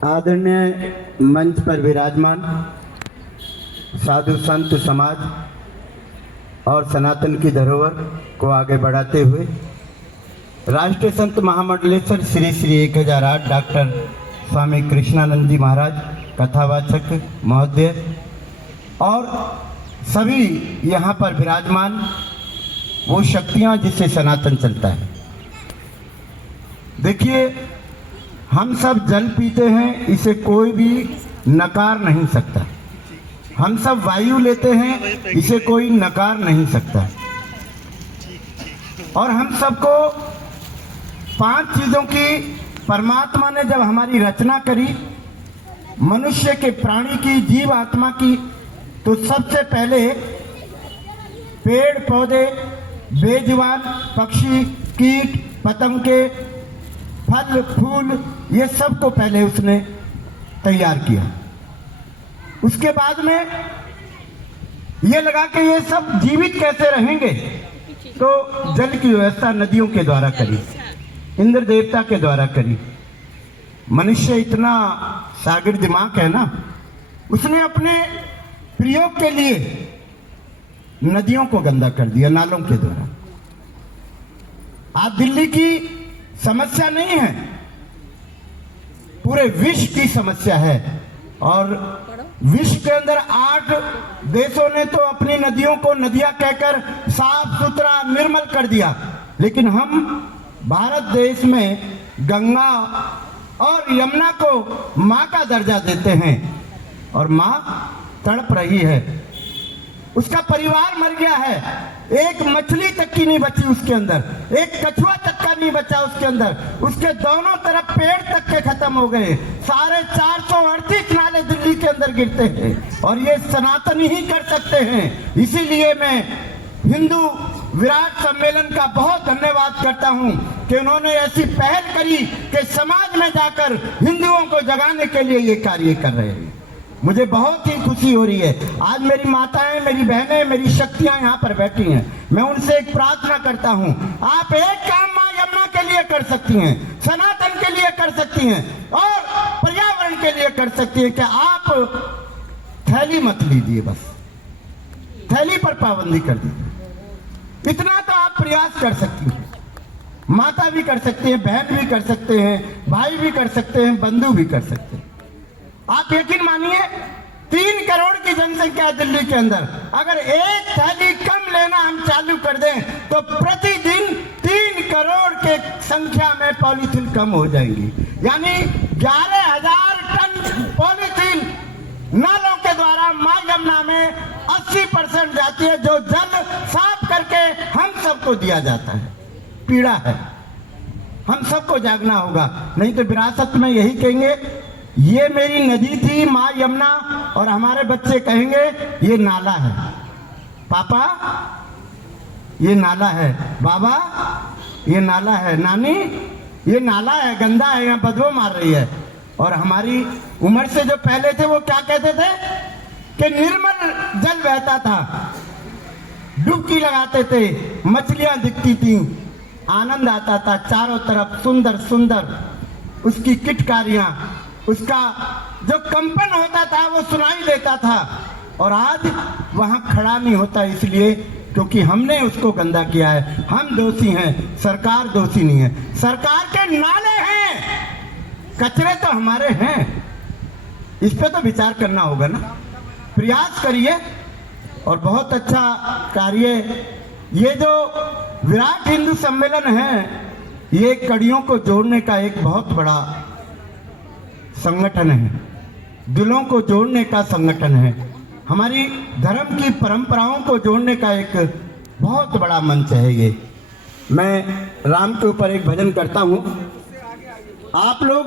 आदरणीय मंच पर विराजमान साधु संत समाज और सनातन की धरोहर को आगे बढ़ाते हुए राष्ट्रीय संत महामंडलेश्वर श्री श्री 1008 डॉक्टर स्वामी कृष्णानंद जी महाराज कथावाचक महोदय और सभी यहाँ पर विराजमान वो शक्तियाँ जिससे सनातन चलता है। देखिए, हम सब जल पीते हैं, इसे कोई भी नकार नहीं सकता। हम सब वायु लेते हैं, इसे कोई नकार नहीं सकता। और हम सबको 5 चीज़ों की परमात्मा ने जब हमारी रचना करी, मनुष्य के, प्राणी की, जीव आत्मा की, तो सबसे पहले पेड़ पौधे, बेजुबान पक्षी, कीट पतंगे, फल फूल, ये सब को पहले उसने तैयार किया। उसके बाद में ये लगा कि ये सब जीवित कैसे रहेंगे, तो जल की व्यवस्था नदियों के द्वारा करी, इंद्र देवता के द्वारा करी। मनुष्य इतना सागर दिमाग है ना, उसने अपने प्रयोग के लिए नदियों को गंदा कर दिया नालों के द्वारा। आज दिल्ली की समस्या नहीं है, पूरे विश्व की समस्या है। और विश्व के अंदर 8 देशों ने तो अपनी नदियों को नदियां कहकर साफ सुथरा निर्मल कर दिया, लेकिन हम भारत देश में गंगा और यमुना को मां का दर्जा देते हैं। और मां तड़प रही है, उसका परिवार मर गया है, एक मछली तक की नहीं बची उसके अंदर, एक कछुआ तक का नहीं बचा उसके अंदर, उसके दोनों तरफ पेड़ तक के खत्म हो गए। 438 नाले दिल्ली के अंदर गिरते हैं, और ये सनातन ही कर सकते हैं। इसीलिए मैं हिंदू विराट सम्मेलन का बहुत धन्यवाद करता हूं कि उन्होंने ऐसी पहल करी कि समाज में जाकर हिंदुओं को जगाने के लिए ये कार्य कर रहे हैं। मुझे बहुत ही खुशी हो रही है। आज मेरी माताएं, मेरी बहनें, मेरी शक्तियां यहाँ पर बैठी हैं। मैं उनसे एक प्रार्थना करता हूँ, आप एक काम मां यमुना के लिए कर सकती हैं, सनातन के लिए कर सकती हैं और पर्यावरण के लिए कर सकती हैं कि आप थैली मत लीजिए, बस थैली पर पाबंदी कर दीजिए। इतना तो आप प्रयास कर सकती हैं। माता भी कर सकती हैं, बहन भी कर सकते हैं, भाई भी कर सकते हैं, बंधु भी कर सकते हैं। आप यकीन मानिए, 3 करोड़ की जनसंख्या है दिल्ली के अंदर। अगर एक थैली कम लेना हम चालू कर दें तो प्रतिदिन 3 करोड़ के संख्या में पॉलीथीन कम हो जाएंगी। यानी 11,000 टन पॉलीथीन नालों के द्वारा मां यमुना में 80% जाती है, जो जल साफ करके हम सबको दिया जाता है। पीड़ा है, हम सबको जागना होगा, नहीं तो विरासत में यही कहेंगे ये मेरी नदी थी मां यमुना, और हमारे बच्चे कहेंगे ये नाला है। पापा ये नाला है, बाबा ये नाला है, नानी ये नाला है, गंदा है, यहाँ बदबू मार रही है। और हमारी उम्र से जो पहले थे वो क्या कहते थे कि निर्मल जल बहता था, डुबकी लगाते थे, मछलियां दिखती थी, आनंद आता था, चारों तरफ सुंदर सुंदर उसकी किटकारियां, उसका जो कंपन होता था वो सुनाई देता था। और आज वहां खड़ा नहीं होता, इसलिए क्योंकि हमने उसको गंदा किया है। हम दोषी हैं, सरकार दोषी नहीं है। सरकार के नाले हैं, कचरे तो हमारे हैं, इस पे तो विचार करना होगा ना। प्रयास करिए, और बहुत अच्छा कार्य ये जो विराट हिंदू सम्मेलन है, ये कड़ियों को जोड़ने का एक बहुत बड़ा संगठन है, दिलों को जोड़ने का संगठन है, हमारी धर्म की परंपराओं को जोड़ने का एक बहुत बड़ा मंच है ये। मैं राम के ऊपर एक भजन करता हूँ, आप लोग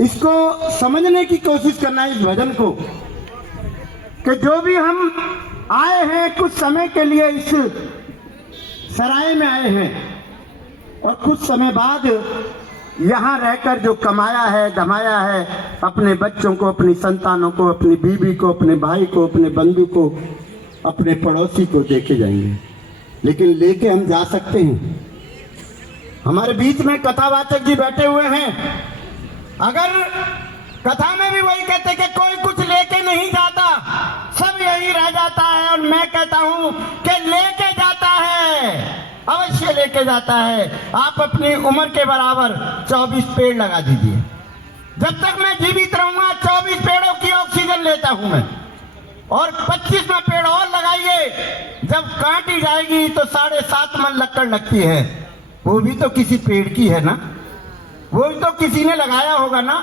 इसको समझने की कोशिश करना, इस भजन को, कि जो भी हम आए हैं कुछ समय के लिए इस सराय में आए हैं, और कुछ समय बाद यहाँ रहकर जो कमाया है, धमाया है, अपने बच्चों को, अपनी संतानों को, अपनी बीवी को, अपने भाई को, अपने बंधु को, अपने पड़ोसी को देके जाएंगे। लेकिन लेके हम जा सकते हैं। हमारे बीच में कथावाचक जी बैठे हुए हैं, अगर कथा में भी वही कहते कि कोई कुछ लेके नहीं जाता, सब यही रह जाता है। और मैं कहता हूं कि लेके जाता है, अवश्य लेके जाता है। आप अपनी उम्र के बराबर 24 पेड़ लगा दीजिए। जब तक मैं जीवित रहूंगा 24 पेड़ों की ऑक्सीजन लेता हूं मैं, और 25वां पेड़ और लगाइए। जब काटी जाएगी तो 7.5 मन लक्कड़ लगती है, वो भी तो किसी पेड़ की है ना, वो भी तो किसी ने लगाया होगा ना,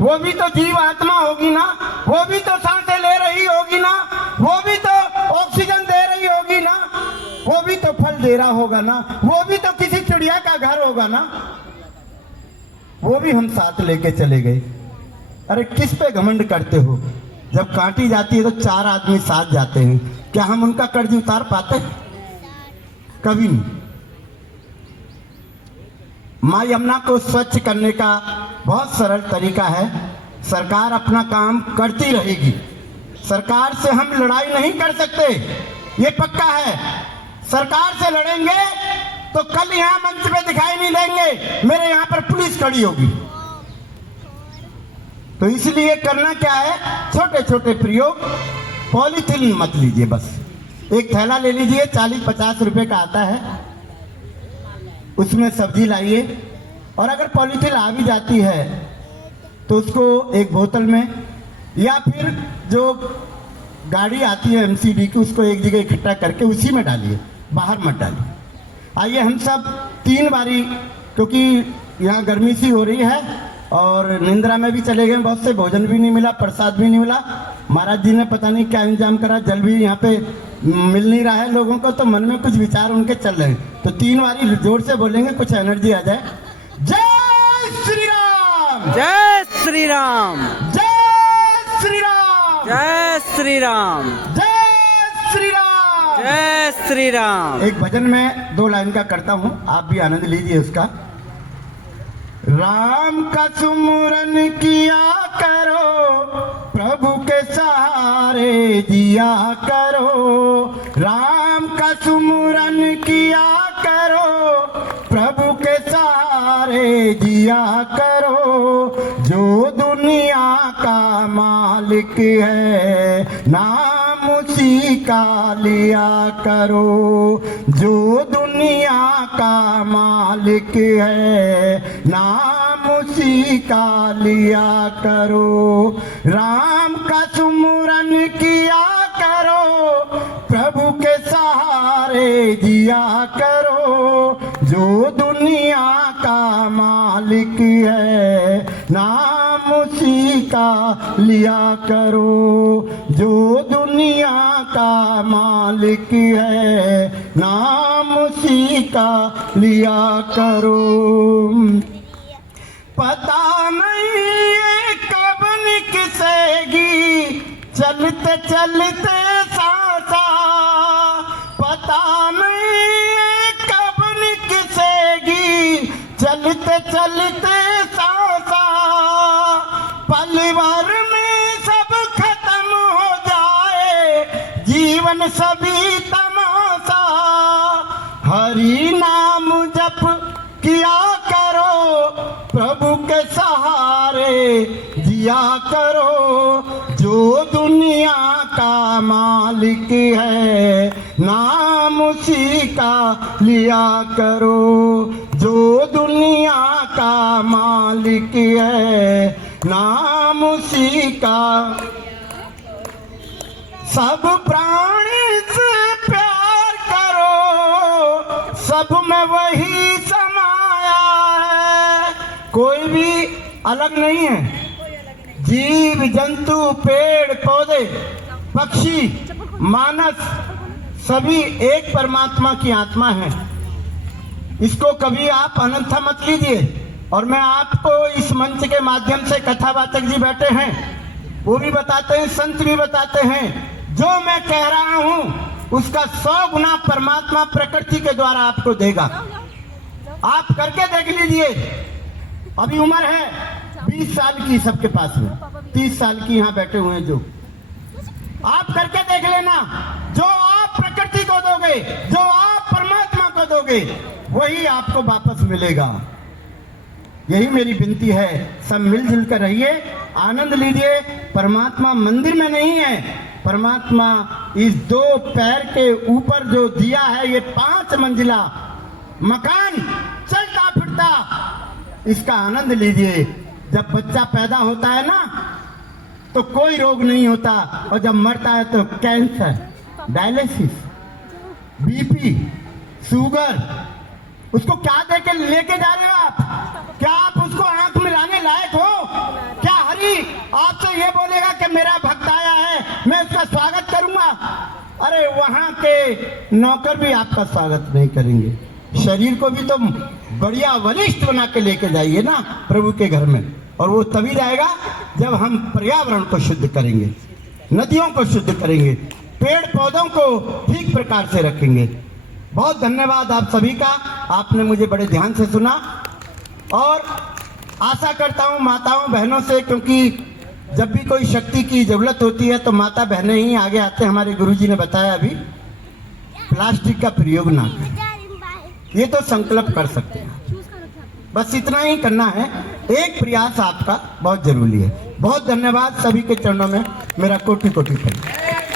वो भी तो जीव आत्मा होगी ना, वो भी तो सांसें ले रही होगी ना, वो भी तो ऑक्सीजन दे रही होगी ना, वो भी तो फल दे रहा होगा ना, वो भी तो किसी चिड़िया का घर होगा ना, वो भी हम साथ लेके चले गए। अरे किस पे घमंड करते हो? जब काटी जाती है तो 4 आदमी साथ जाते हैं, क्या हम उनका कर्ज उतार पाते? कभी नहीं। मां यमुना को स्वच्छ करने का बहुत सरल तरीका है। सरकार अपना काम करती रहेगी, सरकार से हम लड़ाई नहीं कर सकते, ये पक्का है। सरकार से लड़ेंगे तो कल यहां मंच पे दिखाई नहीं देंगे, मेरे यहां पर पुलिस खड़ी होगी। तो इसलिए करना क्या है, छोटे छोटे प्रयोग। पॉलीथीन मत लीजिए, बस एक थैला ले लीजिए, 40-50 रुपए का आता है, उसमें सब्जी लाइए। और अगर पॉलीथीन आ भी जाती है तो उसको एक बोतल में, या फिर जो गाड़ी आती है MCD की, उसको एक जगह इकट्ठा करके उसी में डालिए, बाहर मत डालिए। आइए हम सब 3 बारी, क्योंकि यहाँ गर्मी सी हो रही है और निंद्रा में भी चले गए बहुत से, भोजन भी नहीं मिला, प्रसाद भी नहीं मिला। महाराज जी ने पता नहीं क्या इंतजाम करा, जल भी यहाँ पे मिल नहीं रहा है लोगों को, तो मन में कुछ विचार उनके चल रहे हैं। तो 3 बारी जोर से बोलेंगे, कुछ एनर्जी आ जाए। जय श्री राम, जय श्री राम, जय श्री राम, जय श्री राम, जय श्री राम, जय श्री राम। एक भजन में 2 लाइन का करता हूँ, आप भी आनंद लीजिए उसका। राम का सुमरन किया करो, प्रभु के सहारे जिया करो। राम का सुमरन किया करो, प्रभु के सहारे जिया करो। जो दुनिया का मालिक है, नाम उसी का लिया करो। जो दुनिया का मालिक है, नाम उसी का लिया करो। राम का सुमरन किया करो, प्रभु के सहारे जिया करो। जो दुनिया का मालिक है, नाम उसी का लिया करो। जो दुनिया का मालिक है, नाम उसी का लिया करो। पता नहीं ये कब निकसेगी, चलते चलते सांसा। पता नहीं ये कब निकसेगी, चलते चलते सांसा। पल भर में सब खत्म हो जाए, जीवन सभी तमाशा। हरि नाम जप किया करो, प्रभु के सहारे जिया करो। जो दुनिया का मालिक है, नाम उसी का लिया करो। जो दुनिया का मालिक है, नाम उसी का। सब प्राणी से प्यार करो, सब में वही समाया है। कोई भी अलग नहीं है, जीव जंतु पेड़ पौधे पक्षी मानस सभी एक परमात्मा की आत्मा है। इसको कभी आप अनंथा मत कीजिए। और मैं आपको इस मंच के माध्यम से, कथावाचक जी बैठे हैं, वो भी बताते हैं, संत भी बताते हैं, जो मैं कह रहा हूं उसका 100 गुना परमात्मा प्रकृति के द्वारा आपको देगा। आप करके देख लीजिए। अभी उम्र है 20 साल की सबके पास में, 30 साल की यहाँ बैठे हुए हैं जो, आप करके देख लेना। जो आप प्रकृति को दोगे, जो आप परमात्मा को दोगे, वही आपको वापस मिलेगा। यही मेरी विनती है, सब मिलजुल कर रहिए, आनंद लीजिए। परमात्मा मंदिर में नहीं है, परमात्मा इस 2 पैर के ऊपर जो दिया है, ये 5 मंजिला मकान चलता फिरता, इसका आनंद लीजिए। जब बच्चा पैदा होता है ना तो कोई रोग नहीं होता, और जब मरता है तो कैंसर, डायलिसिस, बीपी, शुगर, उसको क्या दे के लेके जा रहे हो आप? क्या आप उसको आंख मिलाने लायक हो? क्या हरि आपसे ये बोलेगा कि मेरा भक्त आया है, मैं उसका स्वागत करूंगा? अरे वहां के नौकर भी आपका स्वागत नहीं करेंगे। शरीर को भी तो बढ़िया वरिष्ठ बना के लेके जाइए ना प्रभु के घर में, और वो तभी जाएगा जब हम पर्यावरण को शुद्ध करेंगे, नदियों को शुद्ध करेंगे, पेड़ पौधों को ठीक प्रकार से रखेंगे। बहुत धन्यवाद आप सभी का, आपने मुझे बड़े ध्यान से सुना, और आशा करता हूँ माताओं बहनों से, क्योंकि जब भी कोई शक्ति की जरूरत होती है तो माता बहनें ही आगे आते हैं। हमारे गुरुजी ने बताया अभी, प्लास्टिक का प्रयोग ना करें, ये तो संकल्प कर सकते हैं, बस इतना ही करना है। एक प्रयास आपका बहुत जरूरी है। बहुत धन्यवाद, सभी के चरणों में मेरा कोटि कोटि प्रणाम।